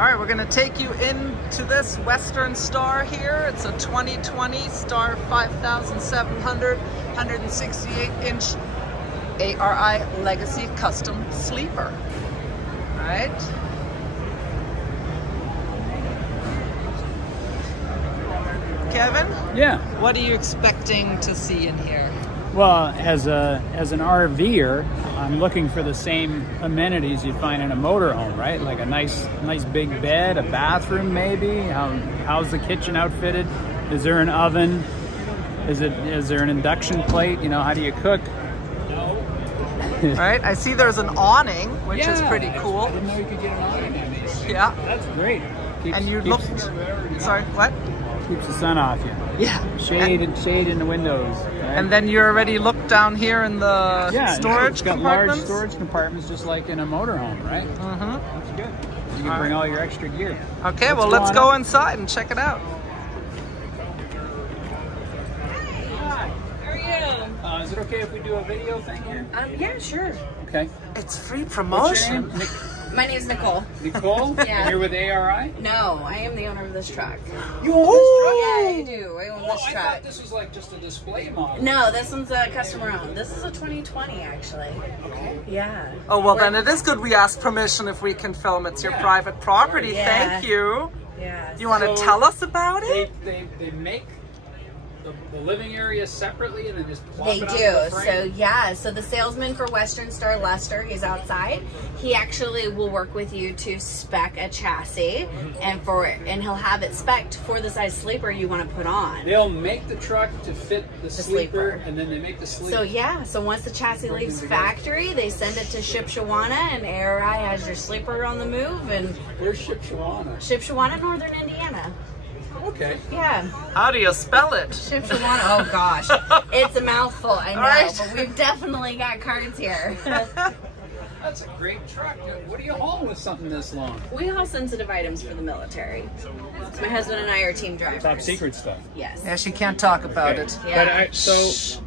All right, we're gonna take you into this Western Star here. It's a 2020 Star 5700, 168-inch ARI Legacy Custom Sleeper. All right. Kevin? Yeah. What are you expecting to see in here? Well, as an RVer, I'm looking for the same amenities you'd find in a motorhome, right? Like a nice big bed, a bathroom maybe. How's the kitchen outfitted? Is there an oven? Is there an induction plate? You know, how do you cook? Right, I see there's an awning, which is pretty cool. I didn't know you could get an awning in these. Yeah. That's great. And you looked, sorry, what? Keeps the sun off you. Yeah. Shade in the windows. Right? And then you already looked down here in the storage it's got compartments? large storage compartments just like in a motorhome, right? Mm-hmm. That's good. You can bring all your extra gear. Okay, well let's go inside and check it out. Is it okay if we do a video thing here? Yeah, sure. Okay. It's free promotion. What's your name? My name's Nicole. Nicole? Yeah. And you're with ARI? No, I am the owner of this truck. You own this truck? Yeah, I do. I own this I truck. thought this was like just a display model. No, this one's a customer owned. This is a 2020 actually. Okay. Yeah. Oh, well then it is good we ask permission if we can film. It's your private property. Yeah. Thank you. Yeah. You want to tell us about it? They make the living area separately and then just plop They it onto do. the frame? So yeah, so the salesman for Western Star, Lester, he's outside. He actually will work with you to spec a chassis and he'll have it spec'd for the size sleeper you want to put on. They'll make the truck to fit the sleeper and then they make the sleeper. So yeah, so once the chassis leaves factory, they send it to Shipshawana and ARI has your sleeper on the move. And where's Shipshawana? Shipshawana, Northern Indiana. Okay. Yeah. How do you spell it? Shipshawana. Oh gosh, it's a mouthful. I know, Right. but we've definitely got cards here. That's a great truck. What do you haul with something this long? We haul sensitive items for the military. So my husband and I are team drivers. Top secret stuff. Yes. Yeah, she can't talk about it. Yeah. But so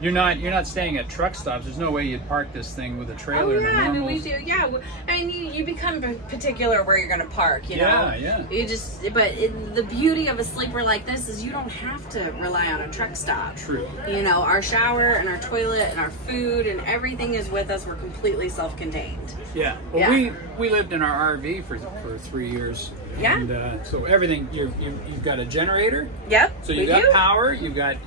you're not staying at truck stops. There's no way you'd park this thing with a trailer. Oh in a yeah, I mean normal... we do. Yeah, I mean you become particular where you're going to park. You know. Yeah. You just, the beauty of a sleeper like this is you don't have to rely on a truck stop. True. You know, our shower and our toilet and our food and everything is with us. We're completely self-contained. Yeah. Well, we lived in our RV for 3 years. Yeah. And so everything you've got a generator. Yep. So you got power. You got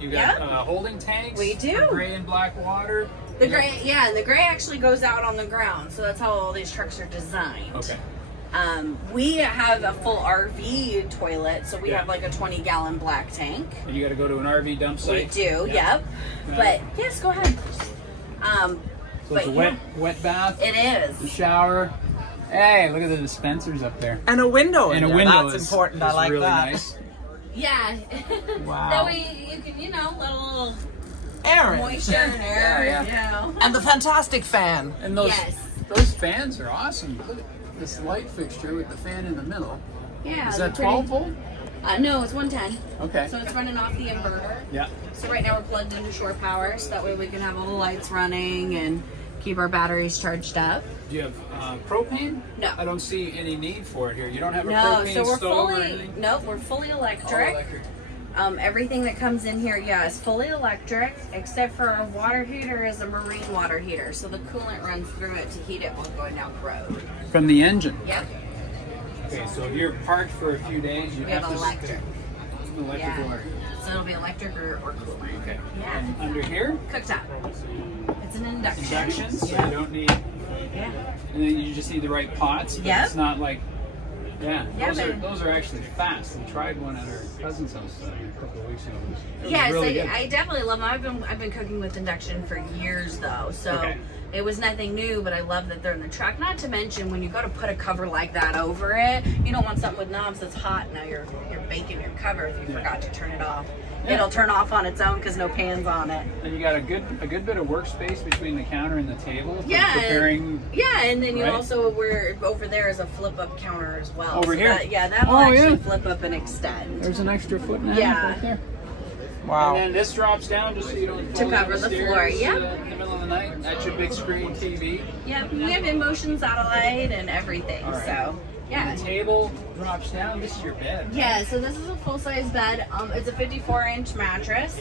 holding tanks. We do. For gray and black water. The gray, yeah, and the gray actually goes out on the ground, so that's how all these trucks are designed. Okay. We have a full RV toilet, so we have like a 20-gallon black tank. And you got to go to an RV dump site. We do, yep. But yes, go ahead. So it's a wet bath. It is. The shower. Hey, look at the dispensers up there. And a window in And a there. window That's is important. I like really that. Nice. Yeah. Wow. That way you can, let a little Aaron. moisture and air, you know. And the fantastic fan. And those fans are awesome. Look at this light fixture with the fan in the middle. Yeah. Is that 12 volt? No, it's 110. Okay. So it's running off the inverter. Yeah. So right now we're plugged into shore power, so that way we can have all the lights running and keep our batteries charged up. Do you have propane? No. I don't see any need for it here. You don't have a No, propane so we're stove or fully anything? we're fully electric. All electric. Everything that comes in here, is fully electric, except for our water heater is a marine water heater, so the coolant runs through it to heat it while going down the road. From the engine? Yep. Okay, so if you're parked for a few days, you We have have to electric. Electric water. So it'll be electric or coolant. Okay. Yeah. And under here? Cooktop. It's an induction. Induction, so you don't need... Yeah. And then you just need the right pots, but it's not like... Yeah, those are actually fast. We tried one at our cousin's house a couple of weeks ago. It was really good. I definitely love them. I've been cooking with induction for years though, so it was nothing new. But I love that they're in the truck. Not to mention when you go to put a cover like that over it, you don't want something with knobs that's hot. Now you're baking your cover if you forgot to turn it off. It'll turn off on its own because no pan's on it. And you got a good bit of workspace between the counter and the table for preparing. And then you also over there is a flip up counter as well. Over here. That will actually flip up and extend. There's an extra foot and a half right there. Wow. And then this drops down just so you don't to cover the floor. In the middle of the night. That's your big screen TV. Yeah, we have in motion satellite and everything. So Yeah. And the table drops down. This is your bed. Yeah, so this is a full-size bed. It's a 54-inch mattress.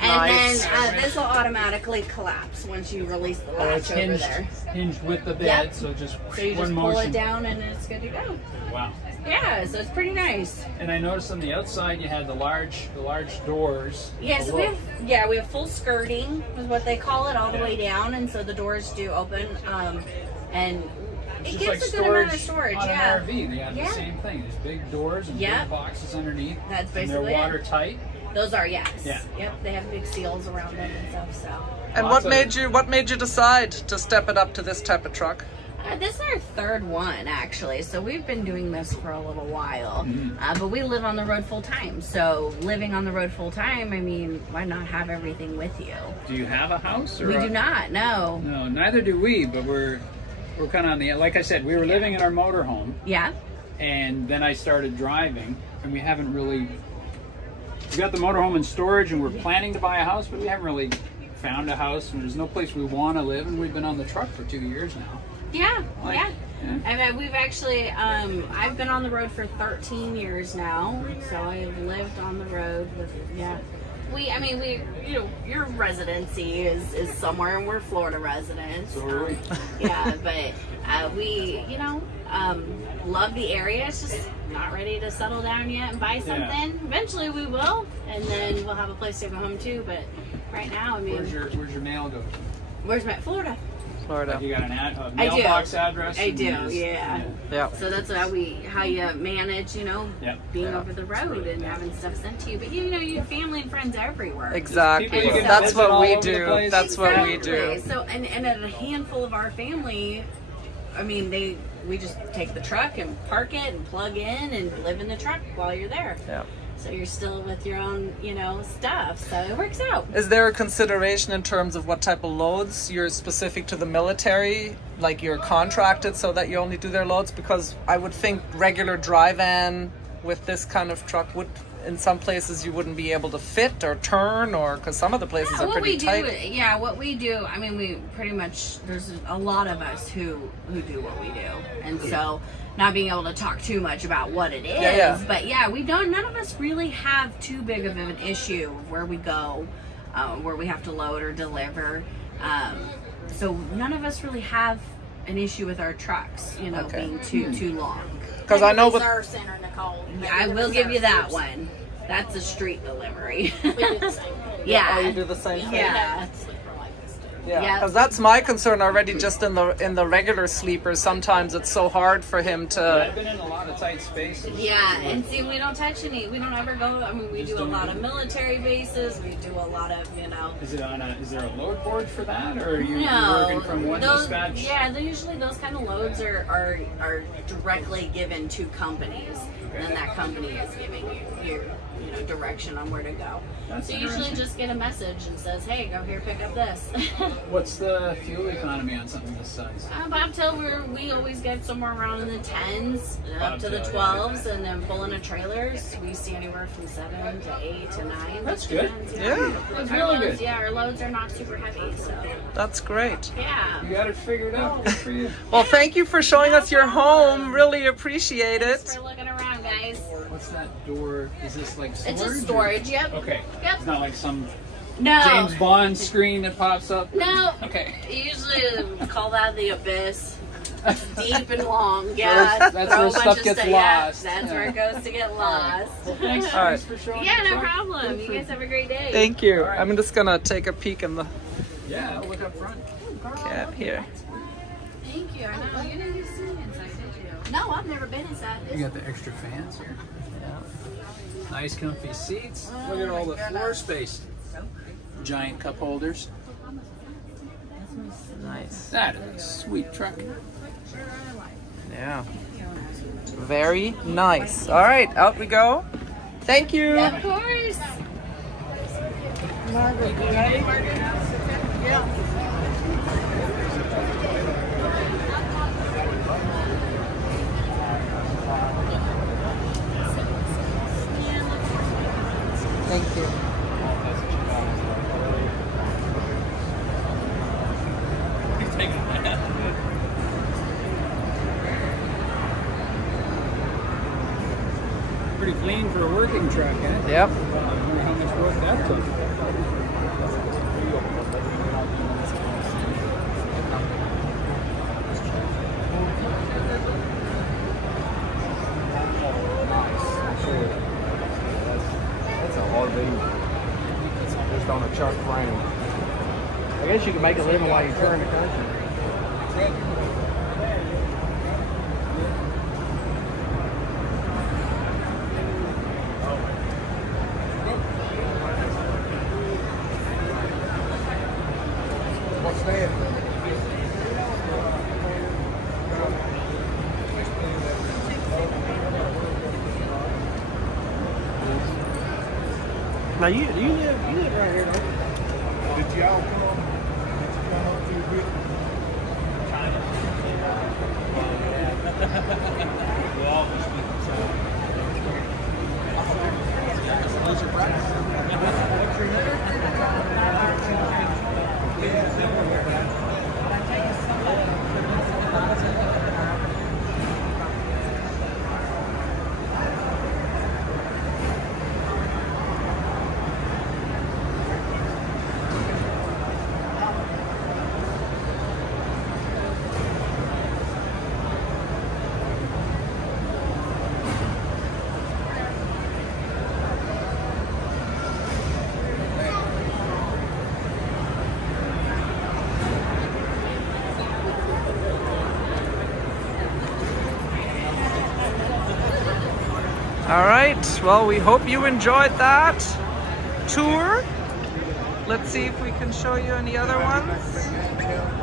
And Nice. then this will automatically collapse once you release the latch It's over hinged, there. hinged with the bed, Yep. so just So you one just pull motion. it down and it's good to go. Wow. Yeah, so it's pretty nice. And I noticed on the outside you had the large doors. Yeah, so below. we have full skirting is what they call it, all the way down, and so the doors do open, and it Just gives like a good amount of storage. on Yeah, an RV, they have Yeah. the same thing. There's big doors and Yep. big boxes underneath. That's and basically they're it. watertight. those are yes. Yeah. Yep, they have big seals around them and stuff. So. And Lots what made you decide to step it up to this type of truck? This is our third one, actually. So we've been doing this for a little while. But we live on the road full time. So living on the road full time, I mean, why not have everything with you? Do you have a house? Or We do not, no. No, neither do we, but we're kind of on the, like I said, we were living in our motorhome, Yeah? and then I started driving, and we haven't really, we got the motorhome in storage, and we're planning to buy a house, but we haven't really found a house, and there's no place we want to live, and we've been on the truck for 2 years now. Yeah, Like, yeah. yeah. I mean, we've actually, I've been on the road for 13 years now, so I've lived on the road with, yeah. We, you know, your residency is somewhere, and we're Florida residents. So are we. Yeah, but we, you know, love the area. It's just not ready to settle down yet and buy something. Yeah. Eventually we will, and then we'll have a place to go home too. But right now, I mean, Where's your mail go? where's my Florida? Florida. You got a I do. mailbox address? I and do, you just- yeah. Yeah. So that's how you manage, you know, Yep. being Yeah. over the road and having stuff sent to you. But you know, you have family and friends everywhere. Exactly. People you can That's visit what all we over the do. place. That's what we do. Exactly. So and at a handful of our family, I mean, we just take the truck and park it and plug in and live in the truck while you're there. Yeah. So you're still with your own, you know, stuff. So it works out. Is there a consideration in terms of what type of loads you're specific to the military? Like you're contracted so that you only do their loads? Because I would think regular dry van with this kind of truck would, in some places you wouldn't be able to fit or turn, or because some of the places are What pretty we tight. do, yeah, what we do, I mean, we pretty much, there's a lot of us who do what we do. And so not being able to talk too much about what it is, Yeah. but yeah, none of us really have too big of an issue where we go, where we have to load or deliver. So none of us really have an issue with our trucks, you know, Okay. being too long. Because I know with Reserve Center, Nicole. Yeah, I will give you that one. That's a street delivery. We do the same. Yeah. Oh, you do the same thing. Yeah. Sleeper like this too. Yeah, Yeah. because that's my concern already. Just in the regular sleepers, sometimes it's so hard for him I've to. been in a lot of tight spaces. Yeah, and see, we don't touch any. We don't ever go. I mean, we do a lot of military bases. We do a lot of, you know. Is there a load board for that, or are you No, working from one those, dispatch? yeah, usually those kind of loads are directly given to companies, and then that company is giving you direction on where to go. That's So you usually interesting. just get a message and says, "Hey, go here, pick up this." What's the fuel economy on something this size? Bobtail, we always get somewhere around in the 10s, up to the Bobtail, 12s, and then pulling a trailers, we see anywhere from 7 to 8 to 9. That's Just good. depends, Yeah. That's Our really loads, good. yeah, our loads are not super heavy, so That's great. yeah. You got it figured out. Good for you. Well, thank you for showing us your home. Really appreciate Thanks it. for looking around, guys. What's that door? Is this like storage? It's just or- storage, yep. Okay. Yep. It's not like some No. James Bond screen that pops up. No. Okay. Usually we call that the abyss. Deep and long, yeah. That's Throw where a bunch stuff of gets stuff- yeah, lost. that's Yeah. where it goes to get lost. Well, thanks, All right. thanks for showing Yeah, the no truck. problem. You guys have a great day. Thank you. All right. I'm just gonna take a peek in the Yeah, I'll look up front. cab here. Thank you. I know you didn't see me inside, did you? No, I've never been inside this. You got the extra fans here. Nice comfy seats. Look at all the floor space. Giant cup holders. Nice. That is a sweet truck. Yeah. Very nice. All right, out we go. Thank you. Of course. Thank you. Pretty clean for a working truck, eh? Yep. I wonder how much work that took. That's a hard beat. Just on a truck frame. I guess you can make a living while you turn the country. What's that? Now you live right here, don't you? Did y'all come up through Britain? We all speak All right, well, we hope you enjoyed that tour. Let's see if we can show you any other ones.